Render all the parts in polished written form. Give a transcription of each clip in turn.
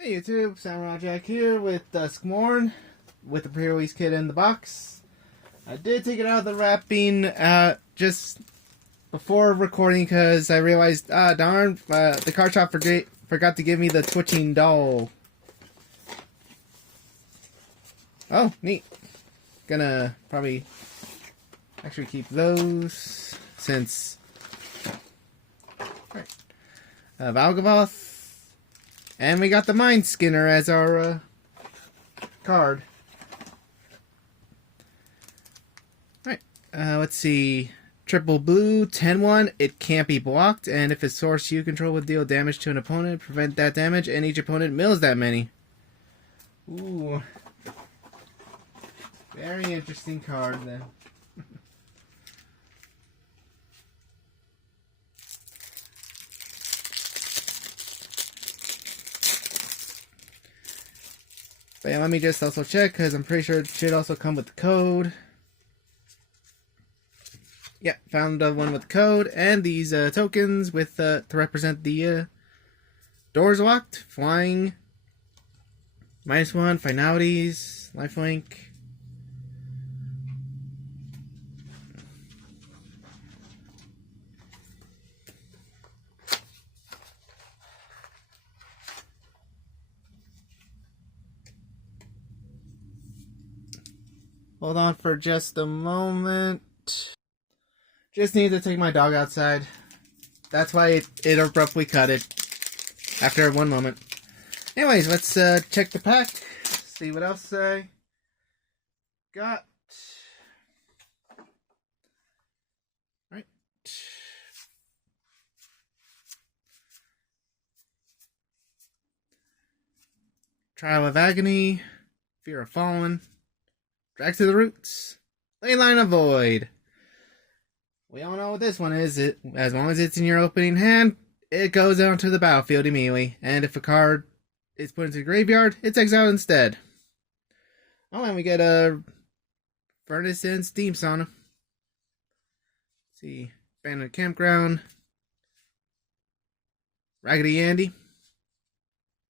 Hey YouTube, Samurai Jack here with Duskmourn, with the pre-release kit in the box. I did take it out of the wrapping just before recording because I realized, darn, the card shop forgot to give me the twitching doll. Oh, neat. Gonna probably actually keep those since... Alright. Valgavoth. And we got the Mind Skinner as our card. Alright, let's see. Triple blue, 10-1. It can't be blocked, and if a source you control would deal damage to an opponent, prevent that damage, and each opponent mills that many. Ooh. Very interesting card then. But yeah, let me just also check, because I'm pretty sure it should also come with the code. Yeah, found one with the code, and these tokens with to represent the doors locked, flying, -1, finalities, lifelink. Hold on for just a moment. Just need to take my dog outside. That's why it abruptly cut it. After 1 moment. Anyways, let's check the pack. See what else I got. Right. Trial of Agony. Fear of Fallen. Drag to the Roots. Leyline of Void. We all know what this one is. As long as it's in your opening hand, it goes down to the battlefield immediately. And if a card is put into the graveyard, it's exiled instead. Oh, and we get a Furnace and Steam Sauna. Let's see. Abandoned Campground. Raggedy Andy.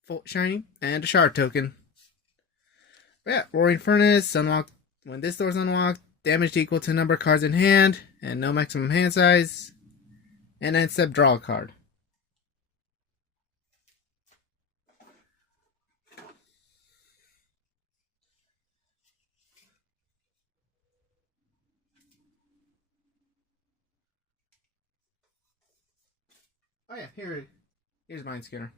Full Shiny. And a Shard Token. But yeah, Roaring Furnace. Unlocked. When this door is unlocked, damage equal to number of cards in hand, and no maximum hand size, and then step draw a card. Oh yeah, here's Mind Skinner.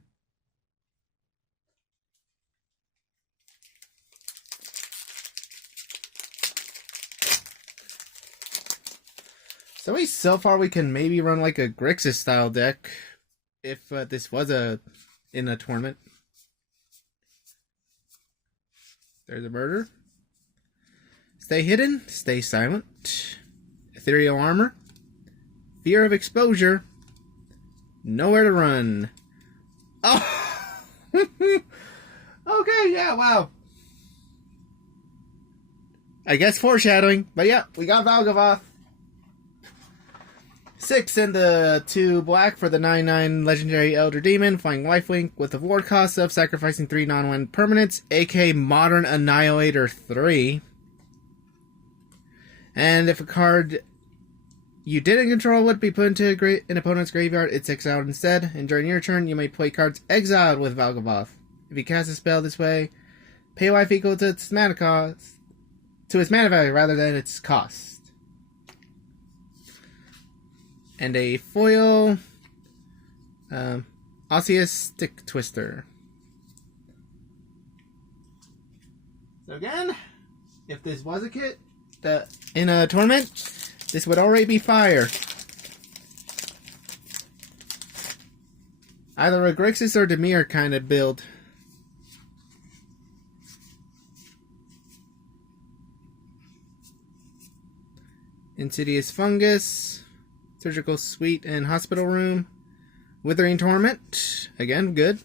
So far we can maybe run like a Grixis style deck if this was in a tournament. There's a murder. Stay hidden, stay silent. Ethereal Armor. Fear of Exposure. Nowhere to run. Oh! Okay, yeah, wow. I guess foreshadowing, but yeah, we got Valgavoth. 6 and the 2 black for the 9/9 Legendary Elder Demon, flying lifelink with the ward cost of sacrificing 3 non-land permanents, aka Modern Annihilator 3. And if a card you didn't control would be put into an opponent's graveyard, it's exiled instead. And during your turn, you may play cards exiled with Valgavoth. If you cast a spell this way, pay life equal to its mana cost, to its mana value rather than its cost. And a foil Osseous Stick Twister. So again, if this was a kit in a tournament, this would already be fire. Either a Grixis or Dimir kind of build. Insidious Fungus. Surgical Suite and Hospital Room. Withering Torment. Again, good.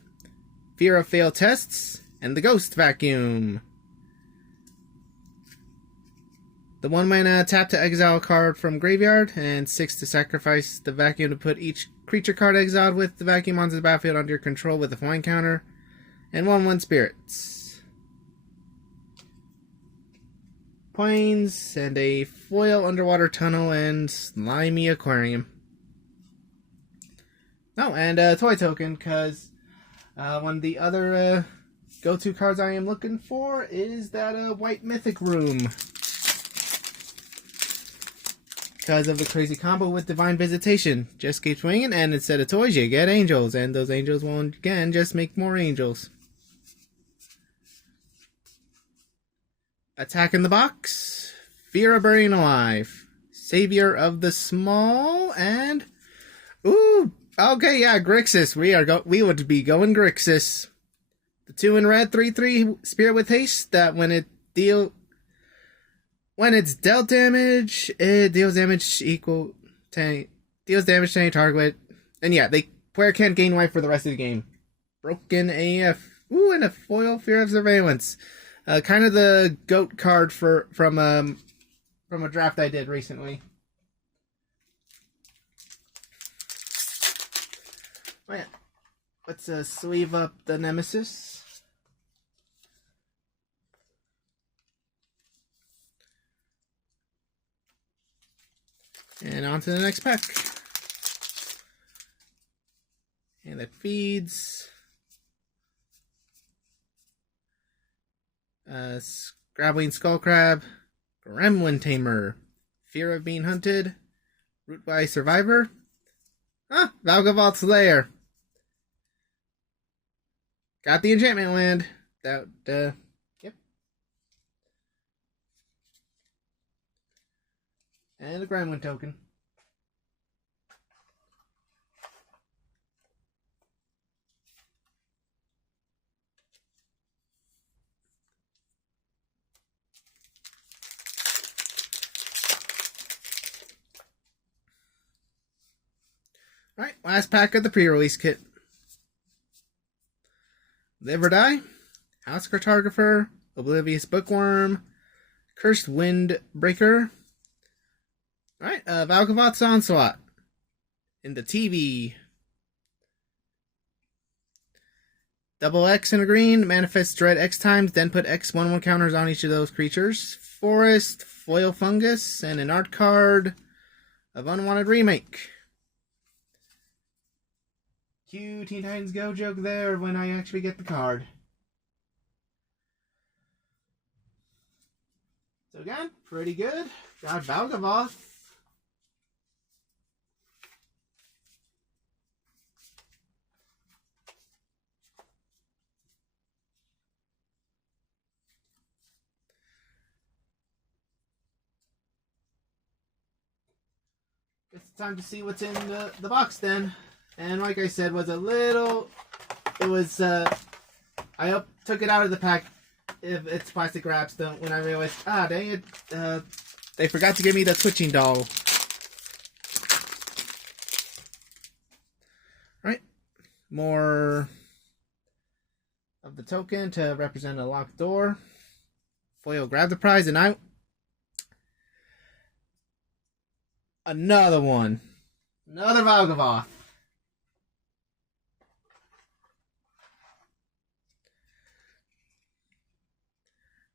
Fear of Failed Tests. And the Ghost Vacuum. The 1-mana tap to exile a card from graveyard. And 6 to sacrifice the vacuum to put each creature card exiled with the vacuum onto the battlefield under your control with a flying counter. and 1/1 spirits. Plains and a foil underwater tunnel and slimy aquarium. Oh, and a toy token, because one of the other go-to cards I am looking for is that white mythic room. Because of the crazy combo with Divine Visitation. Just keep swinging, and instead of toys, you get angels. And those angels will, again, just make more angels. Attack in the box. Fear of Burning Alive. Savior of the Small, and... Ooh! Okay, yeah, Grixis. We would be going Grixis. The 2 in red, 3/3 Spirit with Haste, that when it's dealt damage, it deals damage equal to deals damage to any target. And yeah, player can't gain life for the rest of the game. Broken AF. Ooh, and a foil Fear of Surveillance. Kind of the GOAT card from a draft I did recently. Oh yeah. Let's sleeve up the Nemesis. And on to the next pack. And that feeds. Scrabbling Skullcrab. Gremlin Tamer. Fear of Being Hunted. Root by Survivor. Ah, Valgavoth's Lair. Got the enchantment land. Yep. And a Gremlin token. Alright, last pack of the pre-release kit. Live or Die, House Cartographer, Oblivious Bookworm, Cursed Windbreaker. Alright, Valgavoth's Onslaught. In the TV. Double X in a green, manifest dread X times, then put X 1/1 counters on each of those creatures. Forest, Foil Fungus, and an art card of Unwanted Remake. Cue Teen Titans Go joke there when I actually get the card. So again, pretty good. Got Valgavoth. It's time to see what's in the box then. And like I said, I took it out of the pack if it's plastic wraps when I realized, dang it, they forgot to give me the twitching doll. Alright, more of the token to represent a locked door. Foil grab the prize and out. Another one. Another Valgavoth.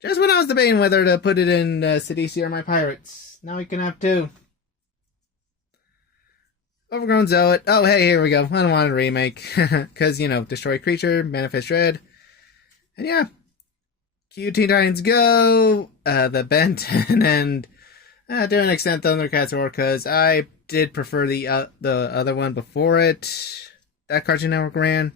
Just when I was debating whether to put it in Sidisi or my Pirates. Now we can have two. Overgrown Zealot. Oh, hey, here we go. I don't want a remake. Because, destroy creature, manifest dread. And yeah. Cue Teen Titans Go. The Benton and to an extent Thundercats Roar, because I did prefer the other one before it. That Cartoon Network ran.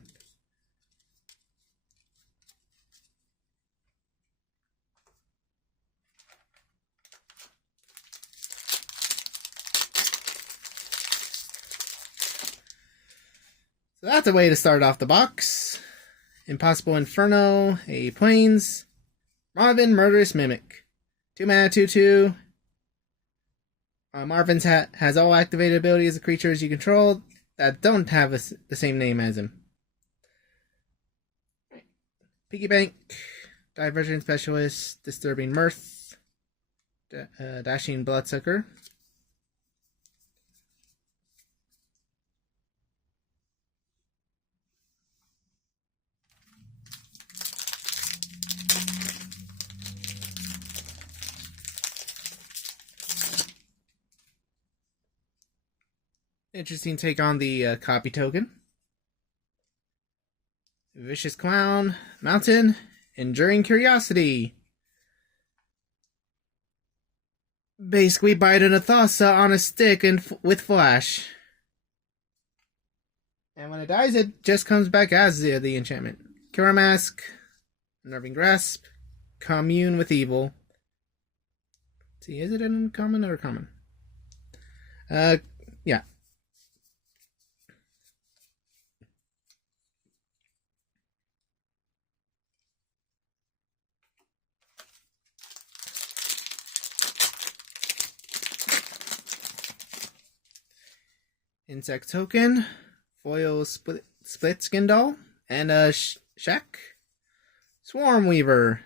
So that's a way to start off the box. Impossible Inferno, a Plains, Marvin, Murderous Mimic. 2 mana, 2/2. Marvin's has all activated abilities of creatures you control that don't have the same name as him. Piggy Bank, Diversion Specialist, Disturbing Mirth, Dashing Bloodsucker. Interesting take on the copy token. Vicious Clown, Mountain, Enduring Curiosity. Basically, biting a Thassa on a stick and with flash. And when it dies, it just comes back as the enchantment. Killer Mask, Unnerving Grasp, Commune with Evil. Let's see, is it uncommon or common? Yeah. Insect Token, Foil Split Skin Doll, and a Shack. Swarm Weaver,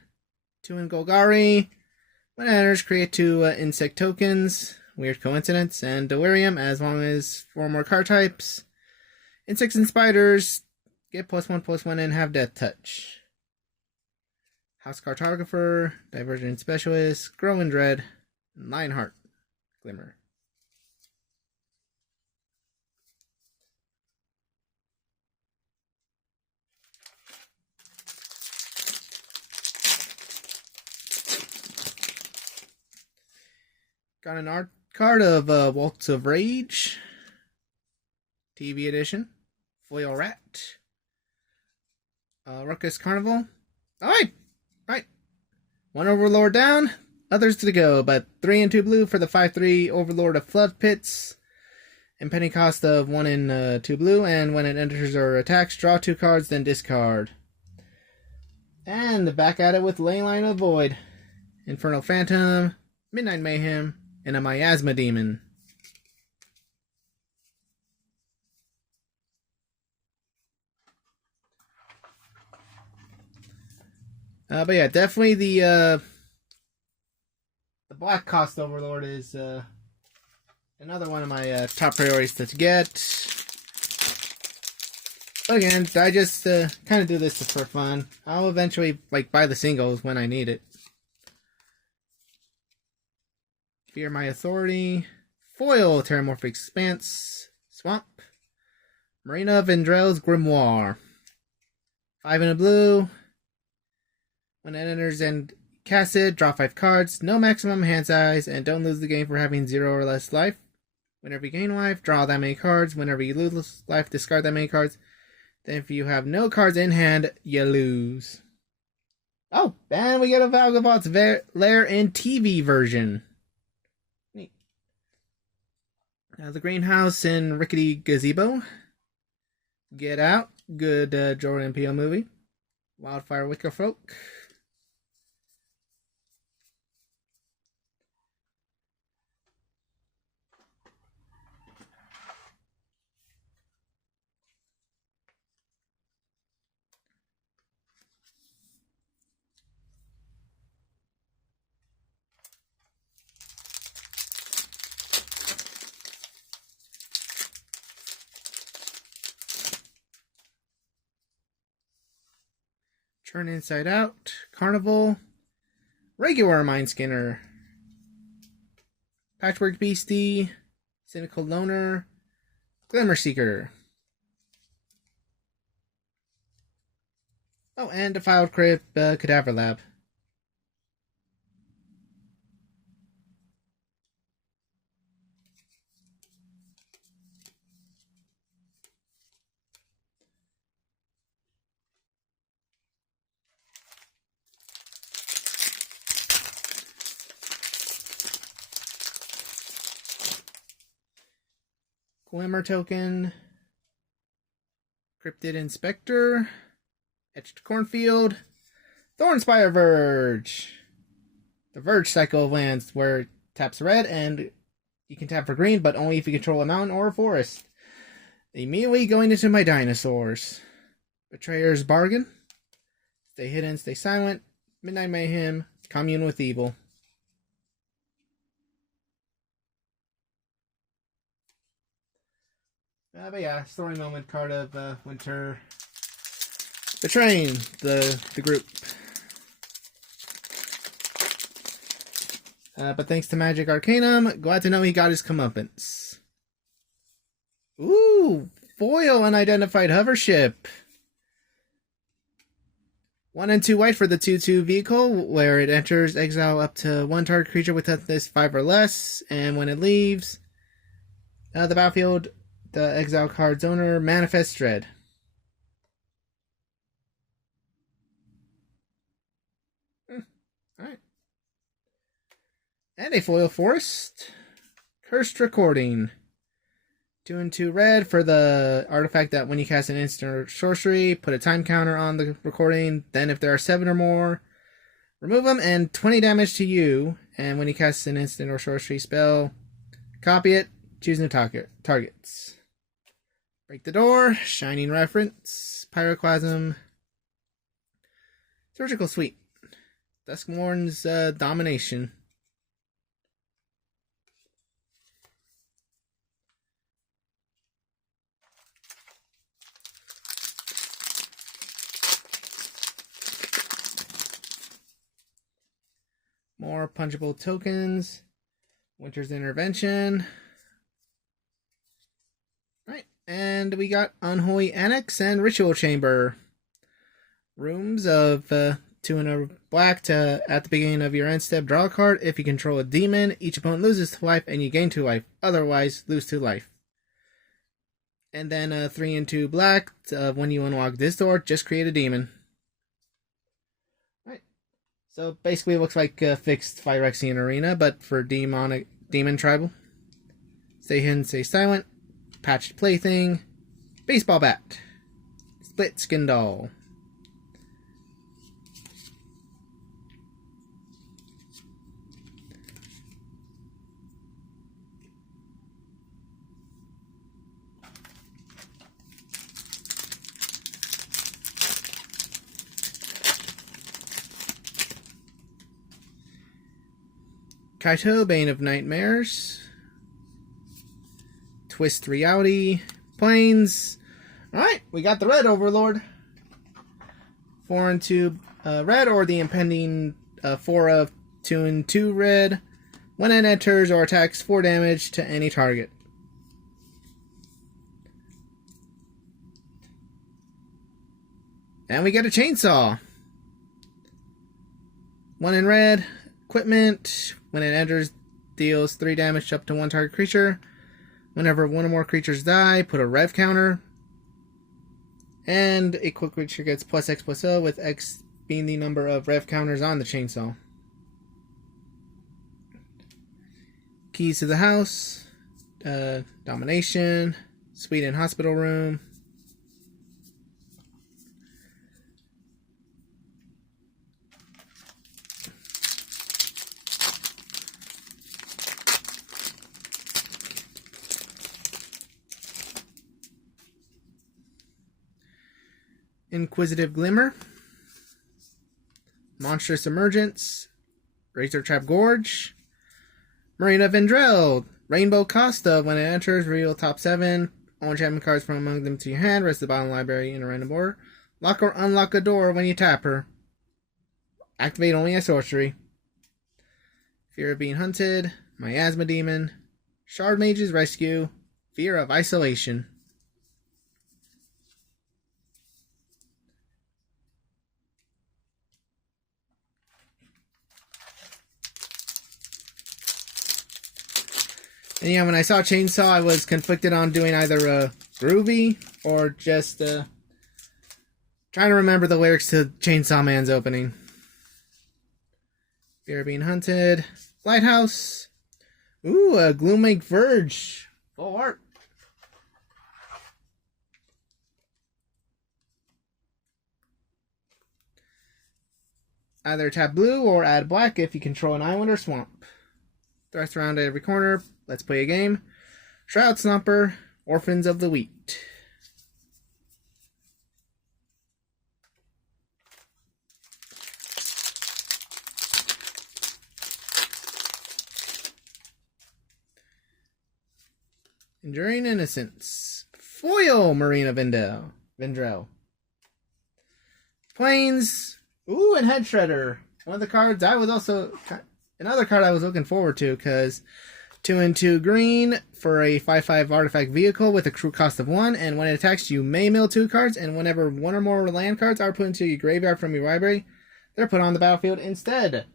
2 in Golgari. When it enters, create 2 insect tokens. Weird coincidence. And Delirium, as long as 4 more card types. Insects and spiders, get +1/+1 and have Death Touch. House Cartographer, Divergent Specialist, Growing Dread, and Lionheart Glimmer. Got an art card of Waltz of Rage, TV edition, Foil Rat, Ruckus Carnival. Alright! 1 Overlord down, others to go, but 3 and 2 blue for the 5/3 Overlord of Flood Pits. Impending cost of 1 and 2 blue, and when it enters or attacks, draw 2 cards, then discard. And back at it with Leyline of Void, Infernal Phantom, Midnight Mayhem, and a Miasma Demon. But yeah, definitely the Black Cost Overlord is another one of my top priorities to get. Again, I just kind of do this for fun. I'll eventually buy the singles when I need it. Fear My Authority, Foil Terramorphic Expanse, Swamp, Marina Vendrell's Grimoire. 5 in a blue. When it enters and cast it, draw 5 cards, no maximum hand size, and don't lose the game for having 0 or less life. Whenever you gain life, draw that many cards. Whenever you lose life, discard that many cards. Then if you have no cards in hand, you lose. Oh, and we get a Valgavot's Lair in TV version. Neat. The Greenhouse and Rickety Gazebo. Get Out, good Jordan Peele movie. Wildfire Wicker Folk. Turn Inside Out, Carnival, Regular Mind Skinner, Patchwork Beastie, Cynical Loner, Glimmer Seeker. Oh, and Defiled Crypt, Cadaver Lab. Glimmer Token, Cryptid Inspector, Etched Cornfield, Thornspire Verge. The Verge cycle of lands where it taps red and you can tap for green, but only if you control a mountain or a forest. Immediately going into my dinosaurs. Betrayer's Bargain, Stay Hidden, Stay Silent, Midnight Mayhem, Commune with Evil. But yeah, story moment card of Winter betraying the group. But thanks to Magic Arcanum, glad to know he got his comeuppance. Ooh, foil unidentified hover ship. 1 and 2 white for the 2/2 vehicle, where it enters, exile up to one target creature with toughness 5 or less, and when it leaves the battlefield, the exile card's owner manifests dread. Alright. And a foil forest. Cursed Recording. 2 and 2 red for the artifact that when you cast an instant or sorcery, put a time counter on the recording. Then if there are 7 or more, remove them and 20 damage to you. And when you cast an instant or sorcery spell, copy it, choose new targets. Break the Door, Shining Reference, Pyroclasm, Surgical Sweep, Duskmourn's Domination. More punchable tokens. Winter's Intervention. Alright, and we got Unholy Annex and Ritual Chamber. Rooms of 2 and a black to, at the beginning of your end step, draw a card. If you control a demon, each opponent loses 2 life and you gain 2 life. Otherwise, lose 2 life. And then 3 and 2 black, when you unlock this door, just create a demon. So basically it looks like a fixed Phyrexian Arena, but for Demon Tribal. Stay hidden, stay silent. Patched Plaything. Baseball Bat. Split Skin Doll. Kaito, Bane of Nightmares. Twist Reality. Plains. Alright, we got the Red Overlord. 4 and 2 red, or the impending 4 of 2 and 2 red. When it enters or attacks, 4 damage to any target. And we get a Chainsaw. 1 in red. Equipment. When it enters, deals 3 damage up to 1 target creature. Whenever 1 or more creatures die, put a rev counter. And a quick creature gets +X+O, with X being the number of rev counters on the chainsaw. Keys to the House. Domination. Suite and Hospital Room. Inquisitive Glimmer. Monstrous Emergence. Razor Trap Gorge. Marina Vendrell. Rainbow Costa. When it enters, reveal top 7. All enchantment cards from among them to your hand. Rest of the bottom library in a random order. Lock or unlock a door when you tap her. Activate only a sorcery. Fear of Being Hunted. Miasma Demon. Shard Mage's Rescue. Fear of Isolation. And yeah, when I saw Chainsaw, I was conflicted on doing either a Groovy or just trying to remember the lyrics to Chainsaw Man's opening. Fear of Being Hunted. Lighthouse. Ooh, a Gloomlake Verge. Full art. Either tap blue or add black if you control an island or swamp. Thrust around at every corner. Let's play a game. Shroud Stomper, Orphans of the Wheat. Enduring Innocence. Foil Marina Vendrell. Plains. Ooh, and Head Shredder. One of the cards I was also... Another card I was looking forward to, because 2 and 2 green for a 5/5 artifact vehicle with a crew cost of 1, and when it attacks, you may mill 2 cards, and whenever 1 or more land cards are put into your graveyard from your library, they're put on the battlefield instead.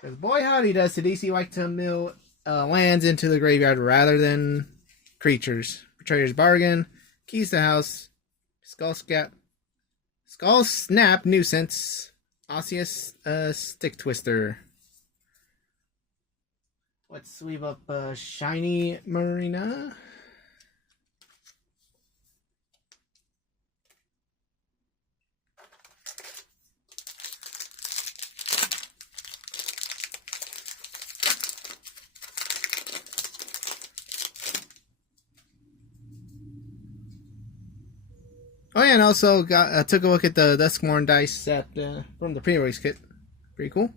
Because boy howdy does DC like to mill lands into the graveyard rather than creatures. Betrayer's Bargain, Keys to House, Skull Snap, Nuisance, Osseous Stick Twister. Let's sweep up Shiny Marina. Oh yeah, and also took a look at the Duskmourn dice set from the pre-release kit. Pretty cool.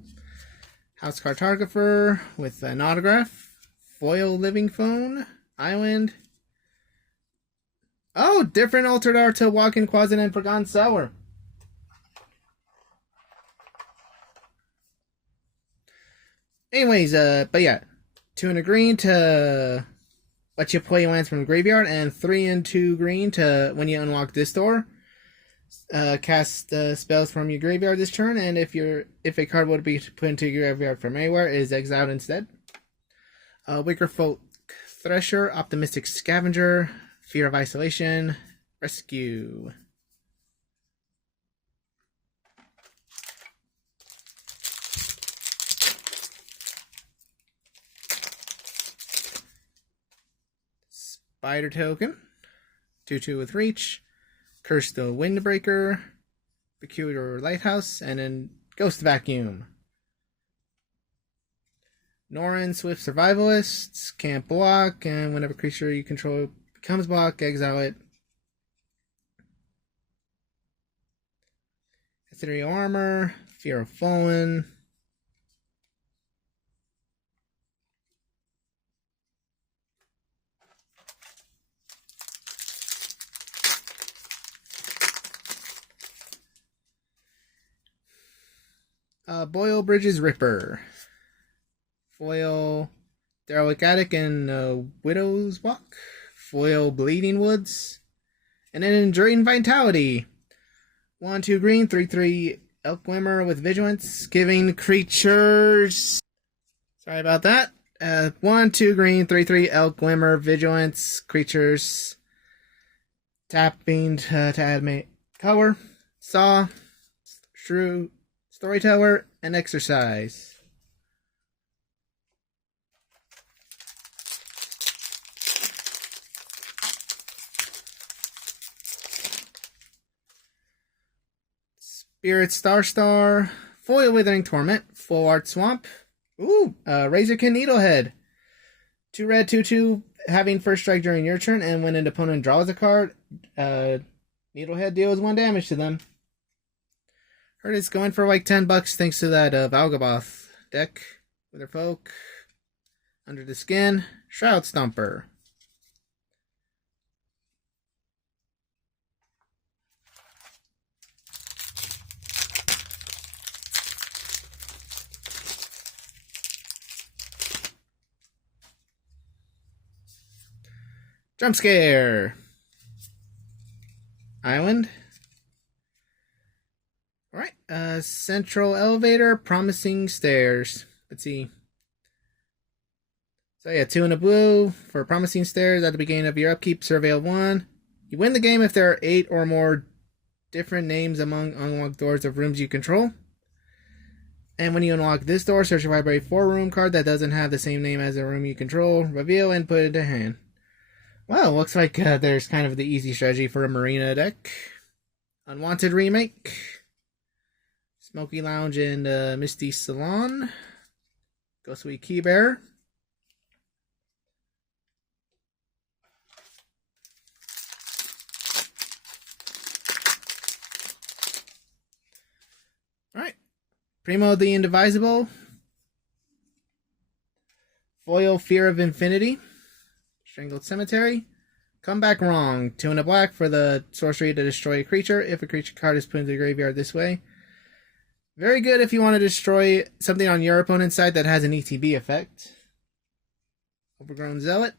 House Cartographer with an autograph. Foil Living Phone. Island. Oh, different Altered Art to Walk-in Closet and Forgotten Cellar. Anyways, but yeah. 2 and a green to let you play lands from the graveyard, and 3 and 2 green to, when you unlock this door, cast spells from your graveyard this turn, and if a card would be put into your graveyard from anywhere, is exiled instead. Wickerfolk Thresher, Optimistic Scavenger, Fear of Isolation, Rescue. Spider Token, 2/2 with Reach, Curse the Windbreaker, Peculiar Lighthouse, and then Ghost Vacuum. Norin, Swift Survivalist, can't block, and whenever creature you control becomes blocked, exile it. Ethereal Armor, Fear of Fallen. Boyle Bridges Ripper. Foil Derelict Attic and Widow's Walk. Foil Bleeding Woods. And then Enduring Vitality. 1, 2 green, 3/3 Elk Glimmer with Vigilance. Giving creatures. Sorry about that. 1, 2 green, 3/3 Elk Glimmer, Vigilance, creatures. Tapping to animate color. Saw. Shrew. Storyteller, and Exercise. Spirit Star, Foil Withering Torment, Full Art Swamp. Ooh, Razorkin Needlehead. 2 red, 2/2, having first strike during your turn, and when an opponent draws a card, Needlehead deals 1 damage to them. Heard it's going for like $10 thanks to that Valgaboth deck. Witherfolk. Under the Skin. Shroud Stomper. Jump Scare. Island. Alright, Central Elevator, Promising Stairs. Let's see. So yeah, 2 and a blue for Promising Stairs. At the beginning of your upkeep, surveil 1. You win the game if there are 8 or more different names among unlocked doors of rooms you control. And when you unlock this door, search your library for a room card that doesn't have the same name as the room you control, reveal, and put it into hand. Well, looks like there's kind of the easy strategy for a Marina deck. Unwanted Remake. Smoky Lounge and Misty Salon. Ghostly Key Bearer. Alright. Primo the Indivisible. Foil Fear of Infinity. Strangled Cemetery. Come Back Wrong. 2 and a black for the sorcery to destroy a creature. If a creature card is put into the graveyard this way. Very good if you want to destroy something on your opponent's side that has an ETB effect. Overgrown Zealot,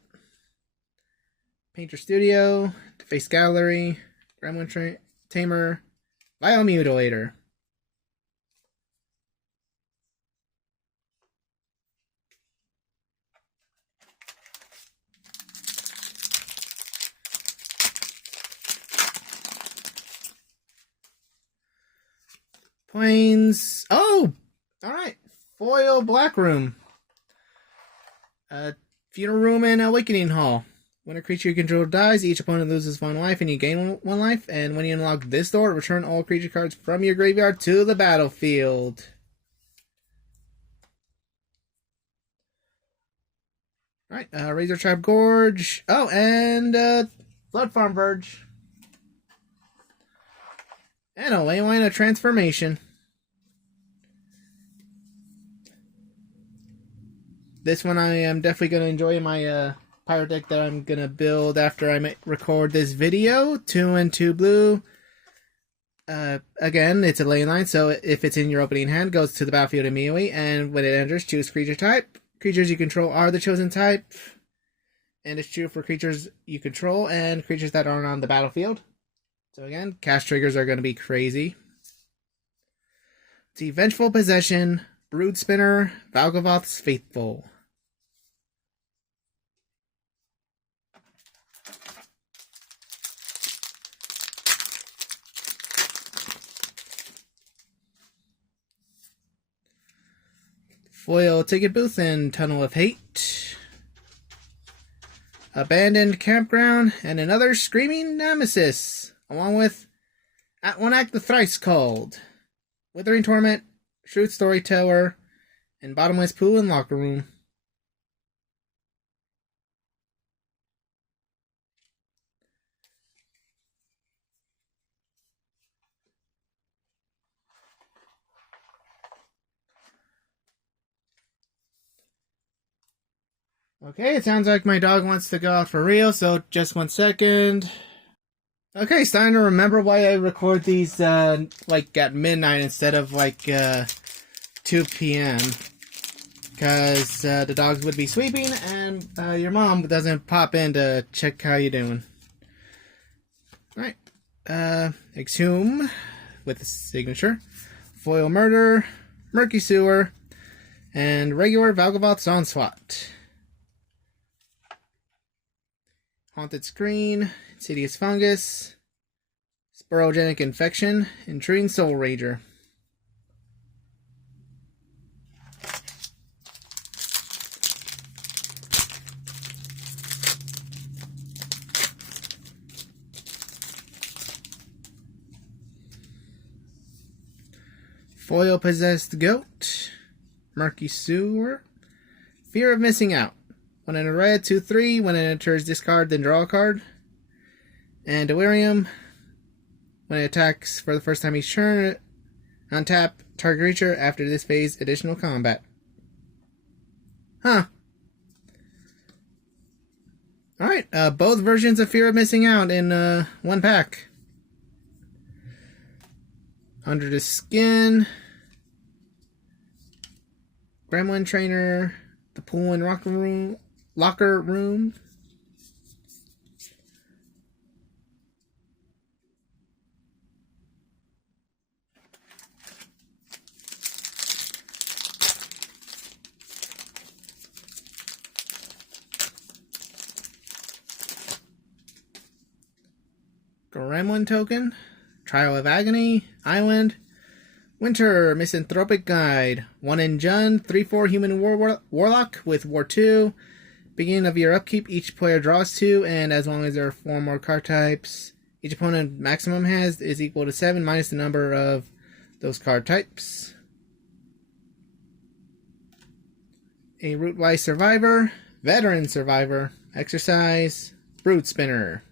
Painter Studio, Face Gallery, Gremlin Tamer, Vile Mutilator. Plains. Oh! Alright. Foil Black Room. Funeral Room and Awakening Hall. When a creature you control dies, each opponent loses 1 life and you gain 1 life. And when you unlock this door, return all creature cards from your graveyard to the battlefield. Alright, Razor Trap Gorge. Oh, and Blood Farm Verge. And a Leyline of Transformation. This one I am definitely going to enjoy in my pirate deck that I'm going to build after I record this video. 2 and 2 blue. Again, it's a Leyline, so if it's in your opening hand, it goes to the battlefield immediately. And when it enters, choose creature type. Creatures you control are the chosen type. And it's true for creatures you control and creatures that aren't on the battlefield. So again, cast triggers are going to be crazy. See, Vengeful Possession, Brood Spinner, Valgavoth's Faithful. Foil Ticket Booth and Tunnel of Hate. Abandoned Campground and another Screaming Nemesis. Along with At One Act the Thrice Called, Withering Torment, Shrewd Storyteller, and Bottomless Pool and Locker Room. Okay, it sounds like my dog wants to go out for real, so just 1 second. Okay, starting to remember why I record these like at midnight instead of like 2 p.m. Because the dogs would be sleeping and your mom doesn't pop in to check how you doing. Alright. Exhume with a signature. Foil Murder, Murky Sewer, and regular Valgavoth's Onslaught. Haunted Screen, Insidious Fungus, Sporogenic Infection, Intruding Soul Rager. Foil Possessed Goat, Murky Sewer, Fear of Missing Out. When in a red, 2/3. When it enters, discard, then draw a card. And Delirium. When it attacks for the first time each turn, untap target creature after this phase, additional combat. Huh. Alright, both versions of Fear of Missing Out in one pack. Under the Skin. Gremlin Trainer. The Pool and Locker Room. Gremlin Token. Trial of Agony. Island. Winter Misanthropic Guide. 1 in Jund. 3/4 Human Warlock with War 2. Beginning of your upkeep, each player draws 2, and as long as there are 4 more card types, each opponent maximum has is equal to 7 minus the number of those card types. A Root Lice Survivor, Veteran Survivor, Exercise, Brood Spinner.